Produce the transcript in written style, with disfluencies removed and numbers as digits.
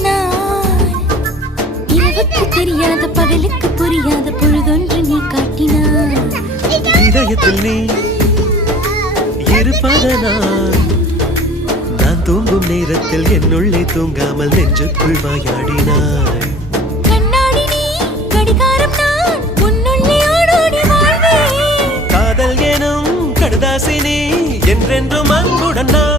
நான் இரவுக்கு தெரியாத பகலுக்கு புரியாத பொழுதொன்று நீ காட்டினாய் இதயத்தில் நீ இருப்பதனால் நான் தூங்கும் நேரத்தில் என்னுள்ளே தூங்காமல் நெஞ்சுக்குள் வாயாடினாய் கண்ணாடி நீ கடிகாரம் நான் உன்னுள்ளே ஓடோடி வாழ்வேன் காதல் எனும் கடுதாசி நீ என்றென்றும்